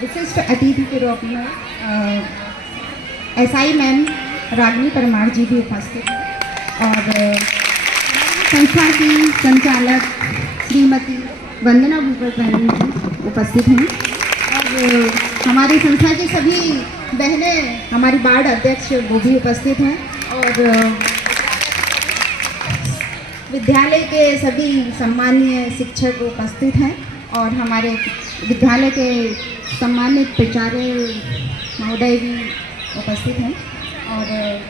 विशिष्ट अतिथि के रूप में एसआई मैम रागिनी परमार जी भी उपस्थित हैं और संस्था की संचालक श्रीमती वंदना भूपेंद्र जी उपस्थित हैं और हमारी संस्था की सभी बहनें, हमारी वार्ड अध्यक्ष वो भी उपस्थित हैं और विद्यालय के सभी सम्मानीय शिक्षक उपस्थित हैं और हमारे विद्यालय के सम्मानित प्राचार्य महोदय भी उपस्थित हैं और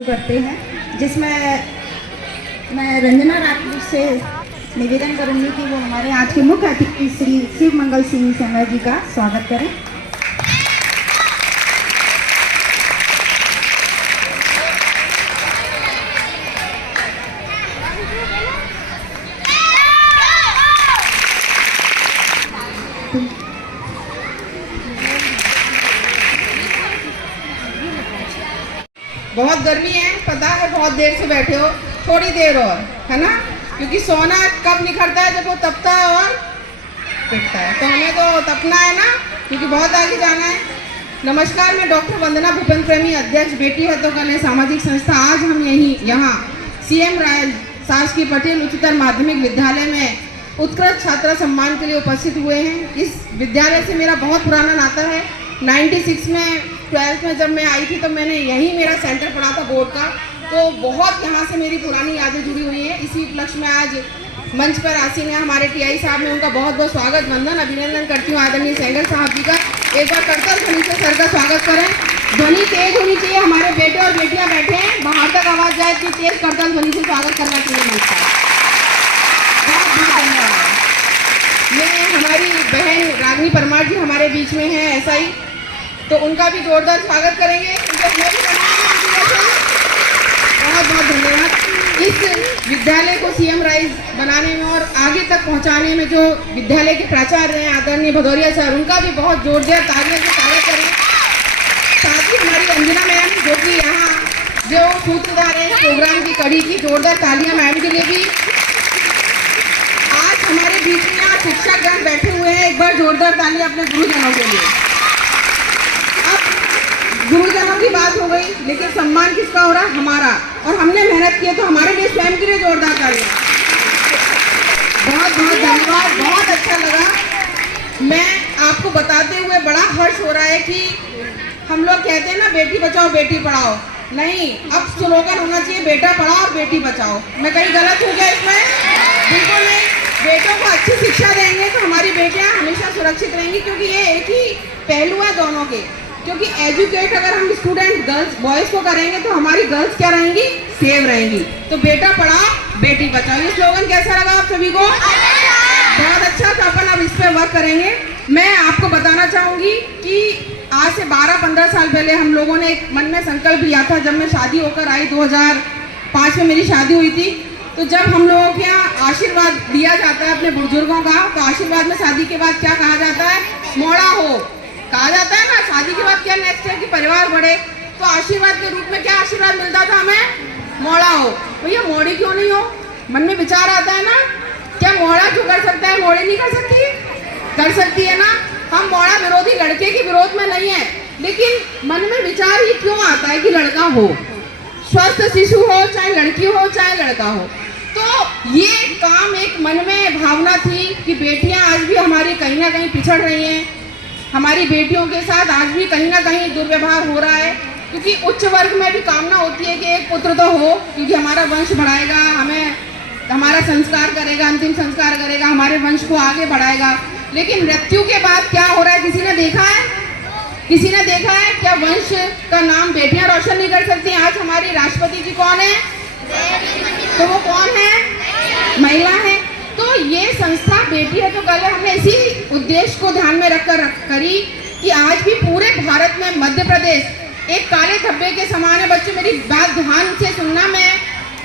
करते हैं, जिसमें मैं रंजना राठौर से निवेदन करूंगी कि वो हमारे आज के मुख्य अतिथि श्री शिव मंगल सिंह सेंगर जी का स्वागत करें। बहुत गर्मी है, पता है, बहुत देर से बैठे हो, थोड़ी देर और है ना, क्योंकि सोना कब निखरता है, जब वो तपता है और पिटता है, तो हमें तो तपना है ना, क्योंकि बहुत आगे जाना है। नमस्कार, मैं डॉक्टर वंदना भूपेंद्र प्रेमी, अध्यक्ष बेटी बचाओ कन्या सामाजिक संस्था। आज हम यहाँ सीएम राय शासकीय पटेल उच्चतर माध्यमिक विद्यालय में उत्कृष्ट छात्रा सम्मान के लिए उपस्थित हुए हैं। इस विद्यालय से मेरा बहुत पुराना नाता है। 96 में 12th में जब मैं आई थी तो मैंने यहीं मेरा सेंटर पढ़ा था बोर्ड का, तो बहुत यहाँ से मेरी पुरानी यादें जुड़ी हुई हैं। इसी उपलक्ष्य में आज मंच पर आसीन है हमारे टीआई साहब, ने उनका बहुत बहुत स्वागत, वंदन, अभिनंदन करती हूँ आदरणीय सेंगर साहब जी का। एक बार करतल ध्वनि से सर का स्वागत करें। ध्वनि तेज होनी चाहिए, हमारे बेटे और बेटियाँ बैठे हैं, बाहर तक आवाज़ जाए कि तेज करतल ध्वनि से स्वागत करना चाहिए मंच का। बहुत बहुत धन्यवाद। ये हमारी बहन रागिनी परमार जी हमारे बीच में है एसआई, तो उनका भी जोरदार स्वागत करेंगे। बहुत बहुत धन्यवाद। इस विद्यालय को सीएम राइज बनाने में और आगे तक पहुंचाने में जो विद्यालय के प्राचार्य हैं आदरणीय भदौरिया सर, उनका भी बहुत जोरदार तालियों से स्वागत करें। साथ ही हमारी अंजना मैम, जो कि यहाँ जो सूत्रधार है इस प्रोग्राम की कड़ी की, जोरदार तालियां मैम के लिए भी। आज हमारे बीच में यहाँ शिक्षकगण बैठे हुए हैं, एक बार जोरदार तालियां अपने गुरुजनों के लिए। गुरुजनों की बात हो गई, लेकिन सम्मान किसका हो रहा? हमारा। और हमने मेहनत की है तो हमारे लिए स्वयं के लिए जोरदार तालियां। बहुत बहुत धन्यवाद, बहुत अच्छा लगा। मैं आपको बताते हुए बड़ा हर्ष हो रहा है कि हम लोग कहते हैं ना बेटी बचाओ बेटी पढ़ाओ, नहीं, अब स्लोगन होना चाहिए बेटा पढ़ाओ और बेटी बचाओ। मैं कहीं गलत हूँ क्या इसमें? बिल्कुल नहीं। बेटों को अच्छी शिक्षा देंगे तो हमारी बेटियाँ हमेशा सुरक्षित रहेंगी, क्योंकि ये एक ही पहलू है दोनों के। क्योंकि एजुकेट अगर हम स्टूडेंट गर्ल्स बॉयज़ को करेंगे तो हमारी गर्ल्स क्या रहेंगी? सेव रहेंगी। तो बेटा पढ़ाओ बेटी बचाओ, ये स्लोगन कैसा लगा आप सभी को? बहुत अच्छा। तो अपन अब इस पर वर्क करेंगे। मैं आपको बताना चाहूँगी कि आज से 12-15 साल पहले हम लोगों ने एक मन में संकल्प लिया था। जब मैं शादी होकर आई, 2005 में मेरी शादी हुई थी, तो जब हम लोगों के यहाँ आशीर्वाद दिया जाता है अपने बुजुर्गों का, तो आशीर्वाद में शादी के बाद क्या कहा जाता है? मोड़ा हो कहा जाता है ना। शादी के बाद क्या नेक्स्ट है कि परिवार बढ़े, तो आशीर्वाद के रूप में क्या आशीर्वाद मिलता था हमें? मोड़ा हो। भैया मोड़ी क्यों नहीं हो? मन में विचार आता है ना, क्या मोड़ा क्यों कर सकता है, मोड़ी नहीं कर सकती? कर सकती है ना। हम मोड़ा विरोधी लड़के के विरोध में नहीं है, लेकिन मन में विचार ये क्यों आता है कि लड़का हो, स्वस्थ शिशु हो, चाहे लड़की हो चाहे लड़का हो। तो ये काम एक मन में भावना थी कि बेटियां आज भी हमारी कहीं ना कहीं पिछड़ रही हैं, हमारी बेटियों के साथ आज भी कहीं ना कहीं दुर्व्यवहार हो रहा है। क्योंकि उच्च वर्ग में भी कामना होती है कि एक पुत्र तो हो, क्योंकि हमारा वंश बढ़ाएगा, हमें हमारा संस्कार करेगा, अंतिम संस्कार करेगा, हमारे वंश को आगे बढ़ाएगा। लेकिन मृत्यु के बाद क्या हो रहा है, किसी ने देखा है? किसी ने देखा है? क्या वंश का नाम बेटियां रोशन नहीं कर सकती? आज हमारी राष्ट्रपति जी कौन है? तो वो कौन है? महिला है। तो ये संस्था बेटी है तो कल हमने इसी उद्देश्य को ध्यान में रखकर करी कि आज भी पूरे भारत में मध्य प्रदेश एक काले धब्बे के समान है। बच्चों मेरी बात ध्यान से सुनना, मैं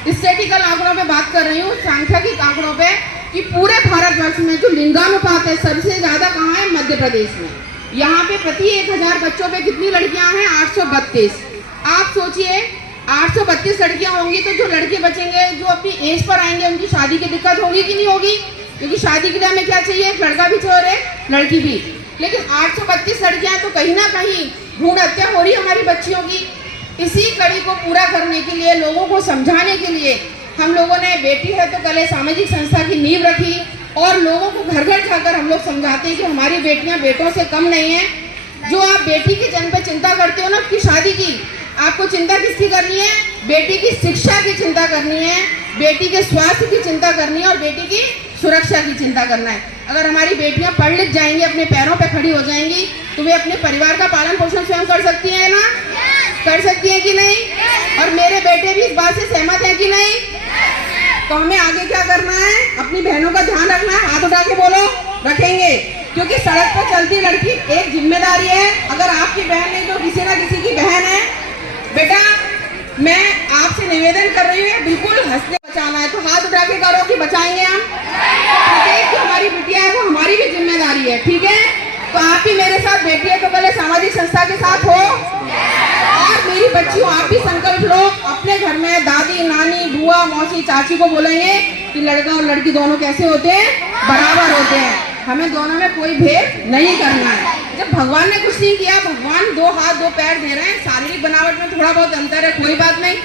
स्टैटिकल आंकड़ों पे बात कर रही हूँ, सांख्यिकी आंकड़ों पे, कि पूरे भारतवर्ष में जो लिंगानुपात है सबसे ज्यादा कहाँ है? मध्य प्रदेश में। यहाँ पे प्रति 1000 बच्चों पे कितनी लड़कियां हैं? 832। आप सोचिए 832 लड़कियां होंगी तो जो लड़के बचेंगे, जो अपनी एज पर आएंगे, उनकी शादी की दिक्कत होगी कि नहीं होगी? क्योंकि शादी के लिए हमें क्या चाहिए? एक लड़का भी चाहिए और एक लड़की भी। लेकिन 832 लड़कियां तो कहीं ना कहीं भ्रूण हत्या हो रही है हमारी बच्चियों की। इसी कड़ी को पूरा करने के लिए, लोगों को समझाने के लिए हम लोगों ने बेटी है तो कल सामाजिक संस्था की नींव रखी और लोगों को घर घर जाकर हम लोग समझाते हैं कि हमारी बेटियां बेटों से कम नहीं है। जो आप बेटी के जन्म पे चिंता करते हो ना, उसकी शादी की, आपको चिंता किसकी करनी है? बेटी की शिक्षा की चिंता करनी है, बेटी के स्वास्थ्य की चिंता करनी है और बेटी की सुरक्षा की चिंता करना है। अगर हमारी बेटियां पढ़ लिख जाएंगी, अपने पैरों पे खड़ी हो जाएंगी, तो वे अपने परिवार का पालन पोषण स्वयं कर सकती हैं ना? कर सकती हैं कि नहीं? और मेरे बेटे भी इस बात से सहमत हैं कि नहीं? तो हमें आगे क्या करना है? अपनी बहनों का ध्यान रखना है। हाथ उठा के बोलो, रखेंगे। क्योंकि सड़क पर चलती लड़की एक जिम्मेदारी है। अगर आपकी बहन नहीं तो किसी ना किसी की बहन है। बेटा मैं आपसे निवेदन कर रही हूँ, बिल्कुल हंसने बचाना है तो हाथ उठा के करो कि बचाएंगे हम। ठीक है, जो हमारी बिटिया है वो हमारी भी जिम्मेदारी है। ठीक है, तो आप भी मेरे साथ बेटी है तो पहले सामाजिक संस्था के साथ हो। और मेरी बच्चियों, आप भी संकल्प लो, अपने घर में दादी, नानी, बुआ, मौसी, चाची को बोलेंगे कि लड़का और लड़की दोनों कैसे होते हैं? बराबर होते हैं। हमें दोनों में कोई भेद नहीं करना है। जब भगवान ने कुछ नहीं किया, भगवान 2 हाथ 2 पैर दे रहे हैं, शारीरिक बनावट में थोड़ा बहुत अंतर है, कोई बात नहीं।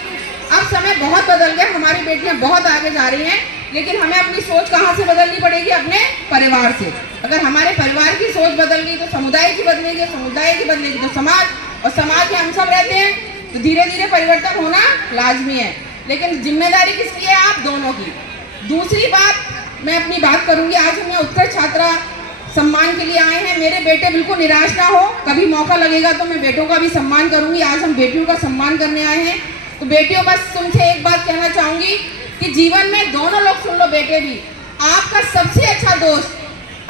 अब समय बहुत बदल गया, हमारी बेटियां बहुत आगे जा रही हैं, लेकिन हमें अपनी सोच कहाँ से बदलनी पड़ेगी? अपने परिवार से। अगर हमारे परिवार की सोच बदल गई तो समुदाय की बदलेगी, समुदाय की बदलेगी तो समाज, और समाज में हम सब रहते हैं तो धीरे धीरे परिवर्तन होना लाजमी है। लेकिन जिम्मेदारी किसकी है? आप दोनों की। दूसरी बात मैं अपनी बात करूंगी, आज हम यहाँ उत्कृष्ट छात्रा सम्मान के लिए आए हैं। मेरे बेटे बिल्कुल निराश ना हो, कभी मौका लगेगा तो मैं बेटों का भी सम्मान करूंगी। आज हम बेटियों का सम्मान करने आए हैं। तो बेटियों, बस तुमसे एक बात कहना चाहूंगी कि जीवन में दोनों लोग सुन लो, बेटे भी, आपका सबसे अच्छा दोस्त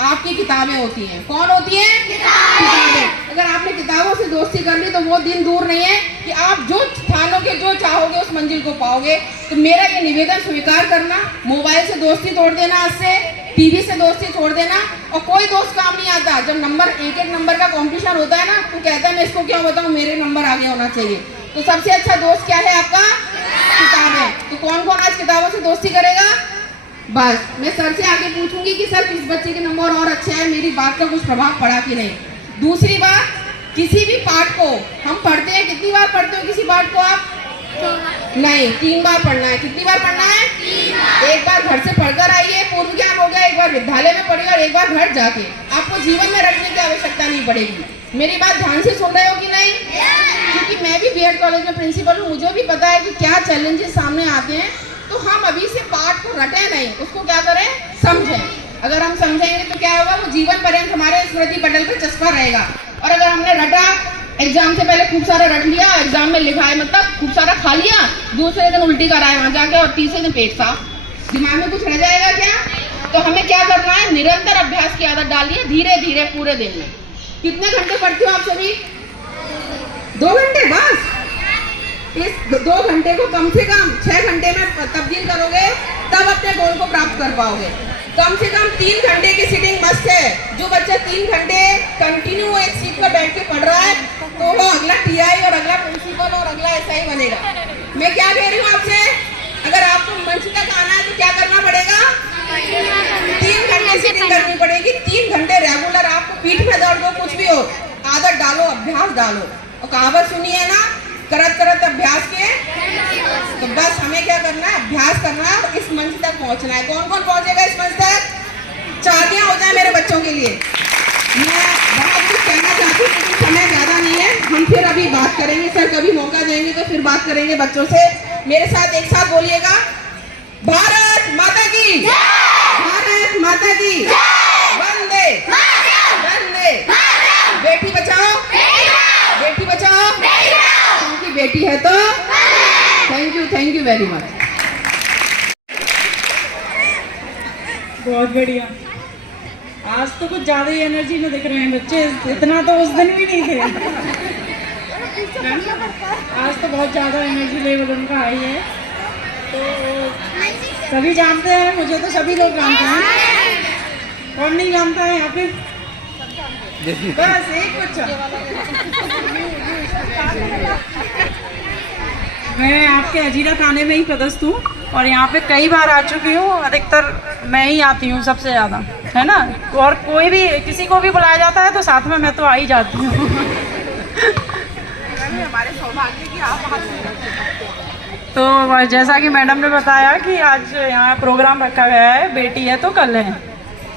आपकी किताबें होती हैं। कौन होती हैं? किताबें। अगर आपने किताबों से दोस्ती कर ली तो वो दिन दूर नहीं है कि आप जो ठानोगे, जो चाहोगे उस मंजिल को पाओगे। तो मेरा ये निवेदन स्वीकार करना, मोबाइल से दोस्ती तोड़ देना, आज से टीवी से दोस्ती छोड़ देना। और कोई दोस्त काम नहीं आता। जब नंबर एक नंबर का कॉम्पिटिशन होता है ना, तो कहता है मैं इसको क्यों बताऊं, मेरे नंबर आगे होना चाहिए। तो सबसे अच्छा दोस्त क्या है आपका? किताबें। तो कौन कौन आज किताबों से दोस्ती करेगा? बस मैं सर से आगे पूछूंगी कि सर किस बच्चे के नंबर और अच्छे हैं, मेरी बात का कुछ प्रभाव पड़ा कि नहीं। दूसरी बात, किसी भी पाठ को हम पढ़ते हैं, कितनी बार पढ़ते हो किसी पाठ को आप? नहीं, 3 बार पढ़ना है। कितनी बार पढ़ना है? 3 बार। एक बार घर से पढ़कर आइए, पूर्व ज्ञान हो गया, एक बार विद्यालय में पढ़िए और एक बार घर जाके। आपको जीवन में रखने की आवश्यकता नहीं पड़ेगी। मेरी बात ध्यान से सुन रहे हो कि नहीं? क्योंकि मैं भी बीएड कॉलेज में प्रिंसिपल हूँ, मुझे भी पता है कि क्या चैलेंजेस सामने आते हैं। तो हम अभी से पाठ को रटे नहीं, उसको क्या करें? समझें। अगर हम समझेंगे तो क्या होगा? वो जीवन पर्यंत हमारे स्मृति पटल पर चस्पा रहेगा। और अगर हमने रटा, एग्जाम से पहले खूब सारा रट लिया, एग्जाम में लिखा है मतलब खूब सारा खा लिया, दूसरे दिन उल्टी कराए वहां जाके और तीसरे दिन पेट साफ, दिमाग में कुछ रह जाएगा क्या? तो हमें क्या करना है? निरंतर अभ्यास की आदत डालनी है, धीरे धीरे पूरे दिन में। कितने घंटे पढ़ते हो आप सभी? 2 घंटे बस। इस 2 घंटे को कम से कम 6 घंटे में तब्दील करोगे, तब अपने गोल को प्राप्त कर पाओगे। कम से कम 3 घंटे की सीटिंग मस्ट है। जो बच्चा 3 घंटे कंटिन्यू एक सीट पर बैठ के पढ़ रहा है तो वो अगला टीआई और अगला प्रिंसिपल और अगला एसआई बनेगा। मैं क्या कह रही हूँ आपसे? अगर आपको मंच तक आना है तो क्या करना पड़ेगा? 3 घंटे सीटिंग करनी पड़ेगी। 3 घंटे रेगुलर। आपको पीठ में दर्द हो, कुछ भी हो, आदत डालो, अभ्यास डालो। और कहावत सुनी है ना, करत करत अभ्यास के। तो बस हमें क्या करना है? अभ्यास करना है और इस मंच तक पहुंचना है। कौन कौन पहुंचेगा इस मंच तक? तालियां हो जाए मेरे बच्चों के लिए। मैं बहुत कुछ कहना चाहती हूँ लेकिन समय ज्यादा नहीं है, हम फिर अभी बात करेंगे। सर कभी मौका जाएंगी तो फिर बात करेंगे बच्चों से। मेरे साथ एक साथ बोलिएगा, भारत माता की, भारत माता की, वंदे वंदे, बेटी बचाओ बेटी बचाओ, क्योंकि बेटी है तो। Thank you very much. बहुत बढ़िया। आज तो कुछ ज़्यादा ही एनर्जी में दिख रहे हैं बच्चे, इतना तो उस दिन भी नहीं थे। आज तो बहुत ज़्यादा एनर्जी लेवल उनका हाई है। तो सभी जानते हैं, मुझे तो सभी लोग जानते हैं, कौन नहीं जानता है यहाँ पे? बस एक बच्चा। मैं आपके हजीरा थाने में ही पदस्थ हूँ और यहाँ पे कई बार आ चुकी हूँ। अधिकतर मैं ही आती हूँ सबसे ज़्यादा, है ना। और कोई भी किसी को भी बुलाया जाता है तो साथ में मैं तो आ ही जाती हूँ। हमारे सौभाग्य की आप। तो जैसा कि मैडम ने बताया कि आज यहाँ प्रोग्राम रखा गया है, बेटी है तो कल है,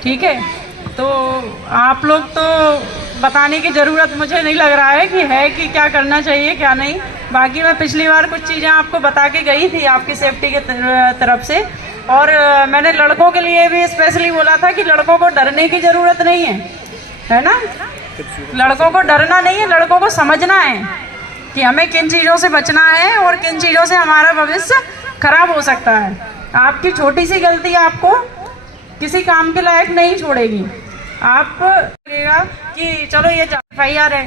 ठीक है। तो आप लोग तो बताने की ज़रूरत मुझे नहीं लग रहा है कि क्या करना चाहिए क्या नहीं। बाकी मैं पिछली बार कुछ चीज़ें आपको बता के गई थी आपकी सेफ्टी के तरफ से, और मैंने लड़कों के लिए भी स्पेशली बोला था कि लड़कों को डरने की ज़रूरत नहीं है ना। लड़कों को डरना नहीं है, लड़कों को समझना है कि हमें किन चीज़ों से बचना है और किन चीज़ों से हमारा भविष्य खराब हो सकता है। आपकी छोटी सी गलती आपको किसी काम के लायक नहीं छोड़ेगी। आप लगेगा कि चलो ये FIR है,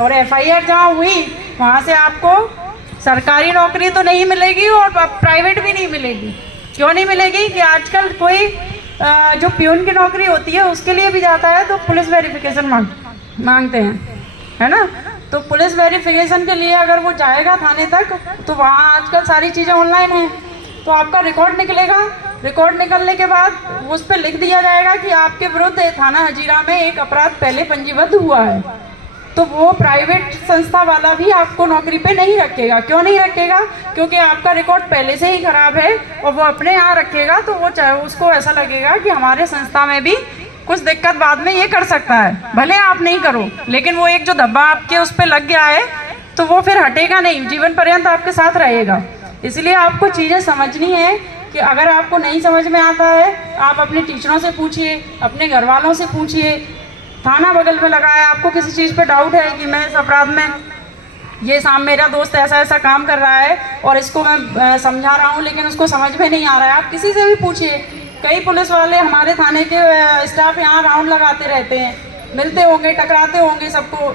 और FIR जहाँ हुई वहाँ से आपको सरकारी नौकरी तो नहीं मिलेगी और प्राइवेट भी नहीं मिलेगी। क्यों नहीं मिलेगी? कि आजकल कोई जो प्यून की नौकरी होती है उसके लिए भी जाता है तो पुलिस वेरिफिकेशन मांगते हैं, है ना। तो पुलिस वेरिफिकेशन के लिए अगर वो जाएगा थाने तक तो वहाँ आजकल सारी चीज़ें ऑनलाइन हैं, तो आपका रिकॉर्ड निकलेगा। रिकॉर्ड निकलने के बाद उस पर लिख दिया जाएगा कि आपके विरुद्ध थाना हजीरा में एक अपराध पहले पंजीबद्ध हुआ है। तो वो प्राइवेट संस्था वाला भी आपको नौकरी पे नहीं रखेगा। क्यों नहीं रखेगा? क्योंकि आपका रिकॉर्ड पहले से ही खराब है, और वो अपने यहाँ रखेगा तो वो चाहे उसको ऐसा लगेगा कि हमारे संस्था में भी कुछ दिक्कत बाद में ये कर सकता है। भले आप नहीं करो, लेकिन वो एक जो धब्बा आपके उस पर लग गया है तो वो फिर हटेगा नहीं, जीवन पर्यंत आपके साथ रहेगा। इसलिए आपको चीज़ें समझनी है कि अगर आपको नहीं समझ में आता है आप अपने टीचरों से पूछिए, अपने घर वालों से पूछिए। थाना बगल में लगा है, आपको किसी चीज़ पे डाउट है कि मैं इस अपराध में ये मेरा दोस्त ऐसा ऐसा काम कर रहा है और इसको मैं समझा रहा हूँ लेकिन उसको समझ में नहीं आ रहा है, आप किसी से भी पूछिए। कई पुलिस वाले हमारे थाने के स्टाफ यहाँ राउंड लगाते रहते हैं, मिलते होंगे, टकराते होंगे सबको,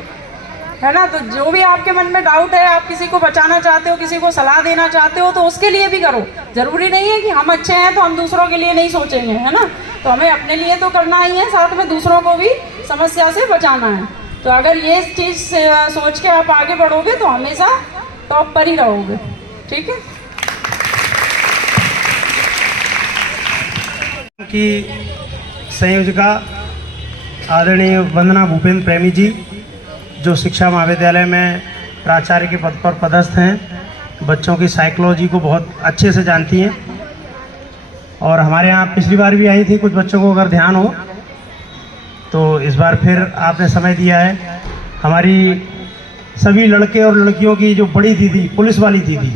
है ना। तो जो भी आपके मन में डाउट है, आप किसी को बचाना चाहते हो, किसी को सलाह देना चाहते हो, तो उसके लिए भी करो। ज़रूरी नहीं है कि हम अच्छे हैं तो हम दूसरों के लिए नहीं सोचेंगे, है ना। तो हमें अपने लिए तो करना ही है, साथ में दूसरों को भी समस्या से बचाना है। तो अगर ये चीज़ सोच के आप आगे बढ़ोगे तो हमेशा टॉप पर ही रहोगे, ठीक है। की संयोजिका आदरणीय वंदना भूपेंद्र प्रेमी जी, जो शिक्षा महाविद्यालय में प्राचार्य के पद पर पदस्थ हैं, बच्चों की साइकोलॉजी को बहुत अच्छे से जानती हैं, और हमारे यहाँ पिछली बार भी आई थी। कुछ बच्चों को अगर ध्यान हो तो इस बार फिर आपने समय दिया है। हमारी सभी लड़के और लड़कियों की जो बड़ी दीदी, पुलिस वाली दीदी,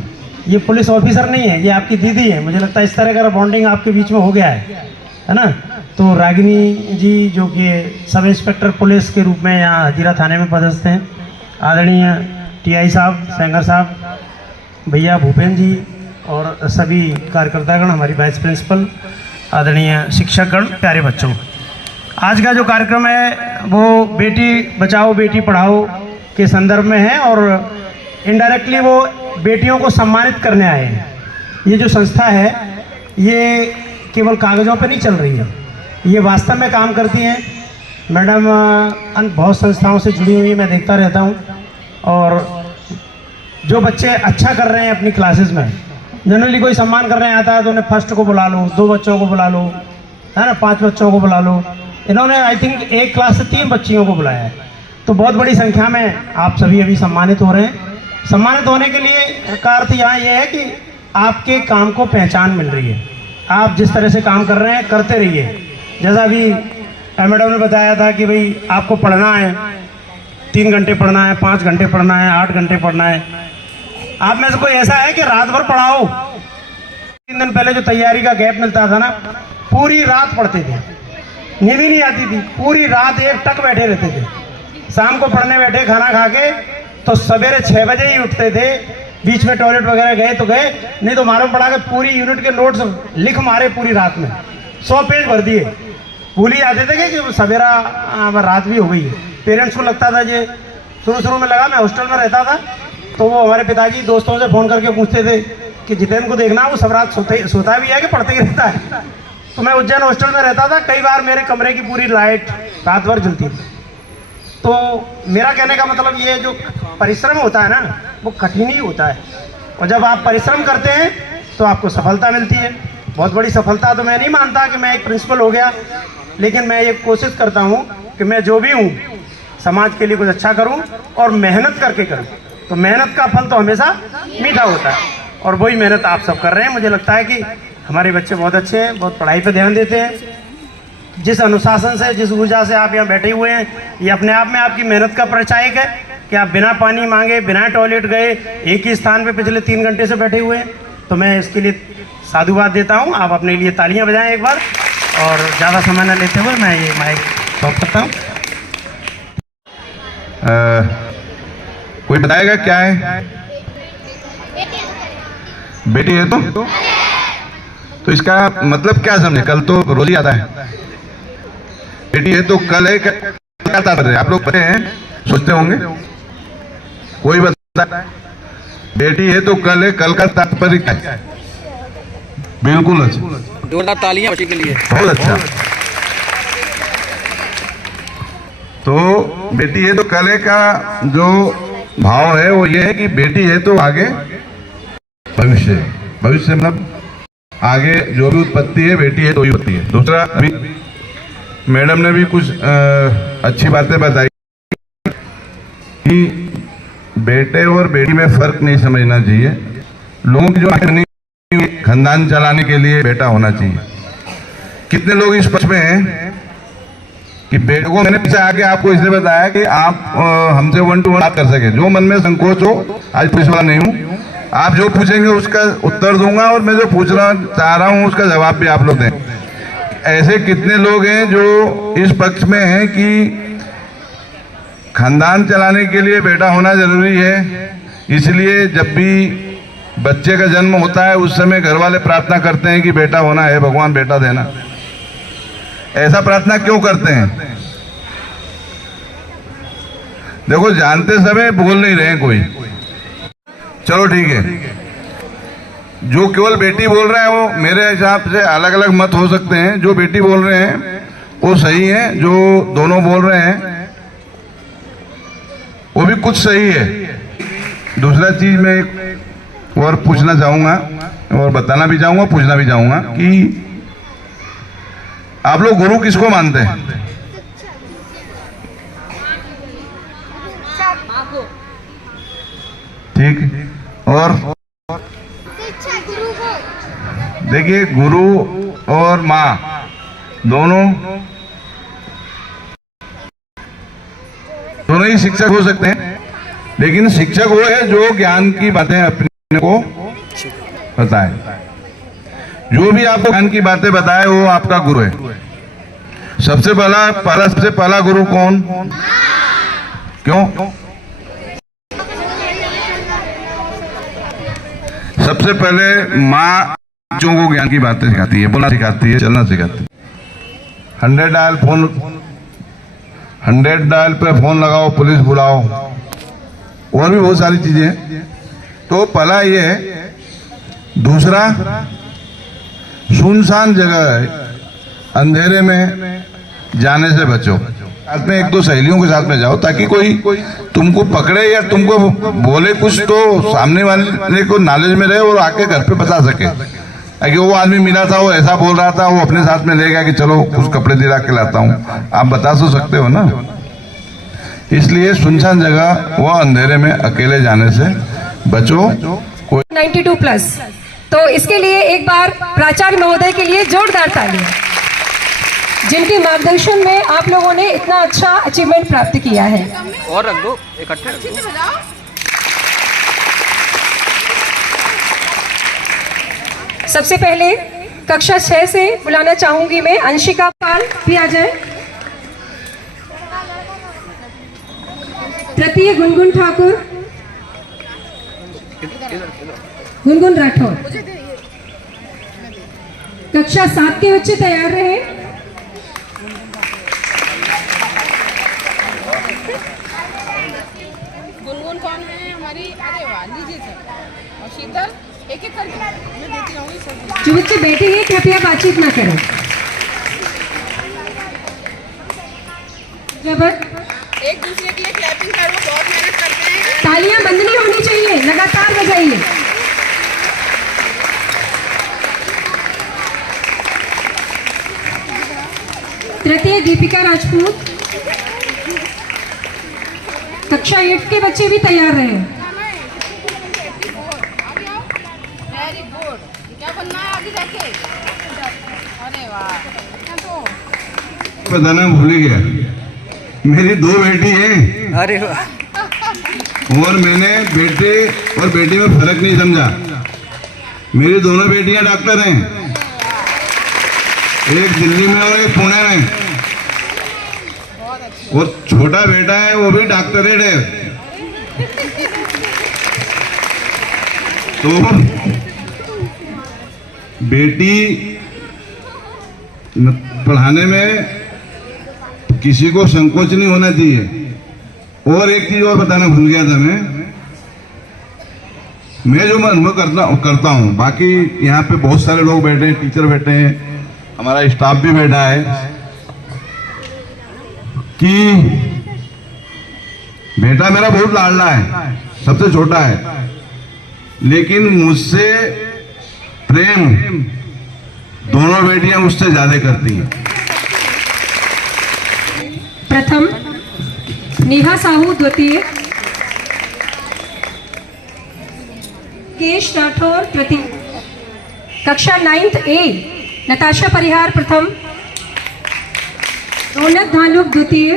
ये पुलिस ऑफिसर नहीं है, ये आपकी दीदी है। मुझे लगता है इस तरह का बॉन्डिंग आपके बीच में हो गया है ना। तो रागिनी जी जो कि सब इंस्पेक्टर पुलिस के रूप में यहाँ हजीरा थाने में पदस्थ हैं, आदरणीय TI साहब, सेंगर साहब, भैया भूपेंद्र जी और सभी कार्यकर्तागण, हमारी वाइस प्रिंसिपल, आदरणीय शिक्षकगण, प्यारे बच्चों, आज का जो कार्यक्रम है वो बेटी बचाओ बेटी पढ़ाओ के संदर्भ में है, और इनडायरेक्टली वो बेटियों को सम्मानित करने आए हैं। ये जो संस्था है ये केवल कागज़ों पे नहीं चल रही है, ये वास्तव में काम करती हैं। मैडम बहुत संस्थाओं से जुड़ी हुई, मैं देखता रहता हूँ, और जो बच्चे अच्छा कर रहे हैं अपनी क्लासेस में, जनरली कोई सम्मान करने आता है तो उन्हें फर्स्ट को बुला लो, 2 बच्चों को बुला लो, है ना, 5 बच्चों को बुला लो। इन्होंने आई थिंक एक क्लास से 3 बच्चियों को बुलाया है। तो बहुत बड़ी संख्या में आप सभी अभी सम्मानित हो रहे हैं। सम्मानित होने के लिए का अर्थ यहाँ ये है कि आपके काम को पहचान मिल रही है। आप जिस तरह से काम कर रहे हैं करते रहिए। जैसा अभी मैडम ने बताया था कि भाई आपको पढ़ना है, 3 घंटे पढ़ना है, 5 घंटे पढ़ना है, 8 घंटे पढ़ना है, आप में से कोई ऐसा है कि रात भर पढ़ाओ? 3 दिन पहले जो तैयारी का गैप मिलता था ना, पूरी रात पढ़ते थे, नींद ही नहीं आती थी, पूरी रात एक टक बैठे रहते थे। शाम को पढ़ने बैठे खाना खा के तो सवेरे 6 बजे ही उठते थे। बीच में टॉयलेट वगैरह गए तो गए, नहीं तो मालूम पड़ा कि पूरी यूनिट के नोट्स लिख मारे पूरी रात में, 100 पेज भर दिए। भूल ही आते थे कि सवेरा रात भी हो गई है। पेरेंट्स को लगता था ये, शुरू में लगा, मैं हॉस्टल में रहता था तो वो हमारे पिताजी दोस्तों से फ़ोन करके पूछते थे कि जितेंद्र को देखना, वो सब रात सोता भी है कि पढ़ते ही रहता है। तो मैं उज्जैन हॉस्टल में रहता था, कई बार मेरे कमरे की पूरी लाइट रात भर जलती थी। तो मेरा कहने का मतलब ये, जो परिश्रम होता है ना, वो कठिन ही होता है, और जब आप परिश्रम करते हैं तो आपको सफलता मिलती है। बहुत बड़ी सफलता तो मैं नहीं मानता कि मैं एक प्रिंसिपल हो गया, लेकिन मैं ये कोशिश करता हूँ कि मैं जो भी हूँ समाज के लिए कुछ अच्छा करूँ और मेहनत करके करूँ। तो मेहनत का फल तो हमेशा मीठा होता है, और वही मेहनत आप सब कर रहे हैं। मुझे लगता है कि हमारे बच्चे बहुत अच्छे हैं, बहुत पढ़ाई पे ध्यान देते हैं। जिस अनुशासन से, जिस ऊर्जा से आप यहाँ बैठे हुए हैं, ये अपने आप में आपकी मेहनत का परिचायक है कि आप बिना पानी मांगे, बिना टॉयलेट गए, एक ही स्थान पे पिछले 3 घंटे से बैठे हुए हैं। तो मैं इसके लिए साधुवाद देता हूँ। आप अपने लिए तालियां बजाएं एक बार, और ज़्यादा समय न लेते हुए मैं ये माइक स्टॉप करता हूँ। कोई बताएगा क्या है? बेटी है तो इसका मतलब क्या समझे? कल तो रोज ही आता है। बेटी है तो कल है, क्या तात्पर्य है? आप लोग पता हैं, सोचते होंगे। कोई बता, बेटी है तो कल है, कल का तात्पर्य क्या है? बिल्कुल अच्छा, जोरदार तालियां बच्चे के लिए। बहुत अच्छा। तो बेटी है तो कल है का जो भाव है वो ये है कि बेटी है तो आगे भविष्य, भविष्य मतलब आगे जो भी उत्पत्ति है, बेटी है तो ही होती है। दूसरा, अभी मैडम ने भी कुछ अच्छी बातें बताई कि बेटे और बेटी में फर्क नहीं समझना चाहिए। लोगों की जो खानदान चलाने के लिए बेटा होना चाहिए। कितने लोग इस पक्ष में हैं कि बेटे को, मैंने पीछे आके आपको इसलिए बताया कि आप हमसे 1 to 1 बात कर सके। जो मन में संकोच हो, आज पुलिस वाला नहीं हूँ, आप जो पूछेंगे उसका उत्तर दूंगा, और मैं जो पूछना चाह रहा हूँ उसका जवाब भी आप लोग दें। ऐसे कितने लोग हैं जो इस पक्ष में हैं कि खानदान चलाने के लिए बेटा होना जरूरी है, इसलिए जब भी बच्चे का जन्म होता है उस समय घर वाले प्रार्थना करते हैं कि बेटा होना है, भगवान बेटा देना। ऐसा प्रार्थना क्यों करते हैं? देखो, जानते समय बोल नहीं रहे हैं कोई, चलो ठीक है। जो केवल बेटी बोल रहा है वो मेरे हिसाब से अलग अलग मत हो सकते हैं। जो बेटी बोल रहे हैं वो सही है, जो दोनों बोल रहे हैं वो भी कुछ सही है। दूसरा चीज मैं एक और पूछना चाहूंगा, और बताना भी चाहूंगा, पूछना भी चाहूंगा कि आप लोग गुरु किसको मानते हैं? ठीक। और देखिए, गुरु और माँ दोनों ही शिक्षक हो सकते हैं, लेकिन शिक्षक वो है जो ज्ञान की बातें अपने को बताए। जो भी आपको ज्ञान की बातें बताए वो आपका गुरु है। सबसे पहला गुरु कौन? क्यों? सबसे पहले माँ बच्चों को ज्ञान की बातें सिखाती है, बोलना सिखाती है, चलना सिखाती है। 100 डायल पे फोन लगाओ, पुलिस बुलाओ, और भी बहुत सारी चीजें हैं। तो पहला ये है। दूसरा, सुनसान जगह है, अंधेरे में जाने से बचो। साथ में 1-2 सहेलियों के साथ में जाओ, ताकि कोई तुमको पकड़े या तुमको बोले कुछ तो सामने वाले को नॉलेज में रहे और आके घर पे बता सके कि वो आदमी मिला था, वो ऐसा बोल रहा था, वो अपने साथ में ले गया कि चलो कुछ कपड़े दिला के लाता हूँ। आप बता तो सकते हो ना। इसलिए सुनसान जगह वो अंधेरे में अकेले जाने से बचो। 92+। तो इसके लिए एक बार प्राचार्य महोदय के लिए जोरदार तालियां, जिनके मार्गदर्शन में आप लोगों ने इतना अच्छा अचीवमेंट प्राप्त किया है। और रख दो, इकट्ठे रख दो। सबसे पहले कक्षा 6 से बुलाना चाहूंगी मैं अंशिका पाल भी आ जाए। तृतीय गुनगुन ठाकुर, गुनगुन राठौर। कक्षा 7 के बच्चे तैयार रहे। गुनगुन कौन है हमारी? अरे वाह, लीजिए सर। और शीतल एक एक करके मैं देती रहूंगी सब। जो बच्चे बैठे हैं कृपया बातचीत ना करें। जब एक दूसरे के लिए क्लैपिंग करो, बहुत मेहनत करते हैं। तालियां बंद नहीं होनी चाहिए, लगातार बजाइए। तृतीय दीपिका राजपूत। कक्षा 8 के बच्चे भी तैयार रहे। Very good. क्या बनना है आगे जाके? अरे वाह, बताना भूल ही गया, मेरी 2 बेटी हैं। अरे वाह। और मैंने बेटे और बेटी में फर्क नहीं समझा। मेरी दोनों बेटियां डॉक्टर हैं, एक दिल्ली में और एक पुणे में। और छोटा बेटा है वो भी डॉक्टरेट है। तो बेटी पढ़ाने में किसी को संकोच नहीं होना चाहिए। और एक चीज और बताना भूल गया था मैं जो अनुभव करता हूँ, बाकी यहाँ पे बहुत सारे लोग बैठे हैं, टीचर बैठे हैं, हमारा स्टाफ भी बैठा है, कि बेटा मेरा बहुत लाडला है, सबसे छोटा है, लेकिन मुझसे प्रेम दोनों बेटियां मुझसे ज्यादा करती हैं। प्रथम नेहा साहू, द्वितीय केश राठौर, तृतीय। कक्षा 9th A नताशा परिहार प्रथम, रौनक धानुक द्वितीय,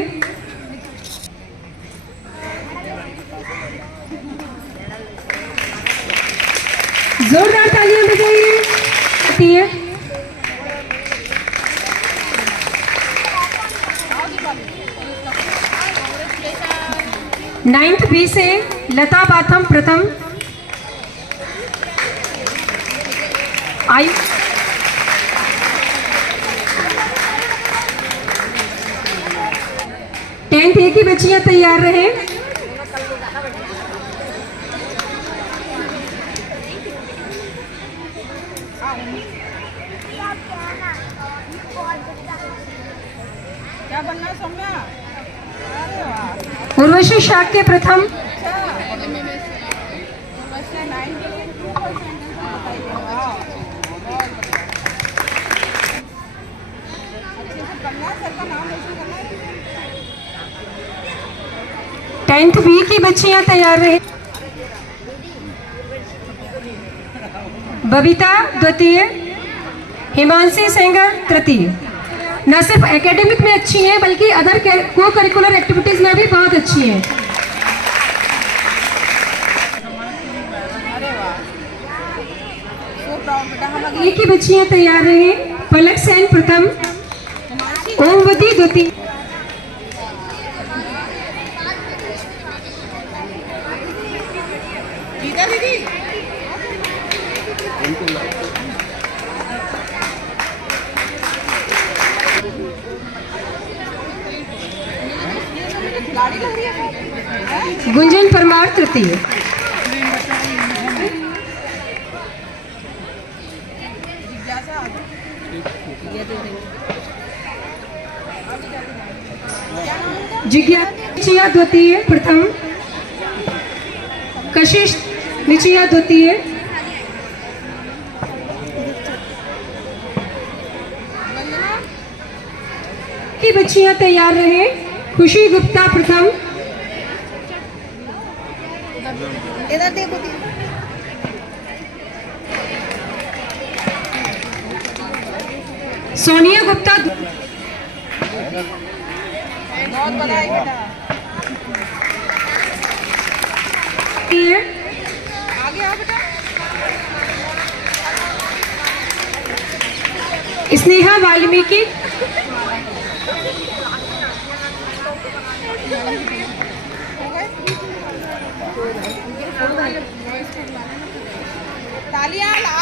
जोरदार तालियां बजाइए। तृतीय 9th B से लता बाथम प्रथम, आई 10th A की बच्चियां तैयार रहे। क्या बनना है सौम्या? अरे वाह। उर्वशी शाक के प्रथम, टेंथ बी की बच्चियां तैयार रहे। बबीता द्वितीय, हिमांशी सेंगर तृतीय। न सिर्फ एकेडमिक में अच्छी हैं बल्कि अदर को करिकुलर एक्टिविटीज में भी बहुत अच्छी हैं। एक ही बच्चियां तैयार रहे। पलक सेन प्रथम, ओमवती द्वितीय। दीदी गुंजन परमार तृतीय। जिज्ञासा द्वितीय प्रथम, कशिश निचिया द्वितीय। की बच्चियां तैयार रहे। खुशी गुप्ता प्रथम, इधर देखो। सोनिया गुप्ता बहुत बधाई बेटा। आगे आओ बेटा। स्नेहा वाल्मीकि, तालियां ला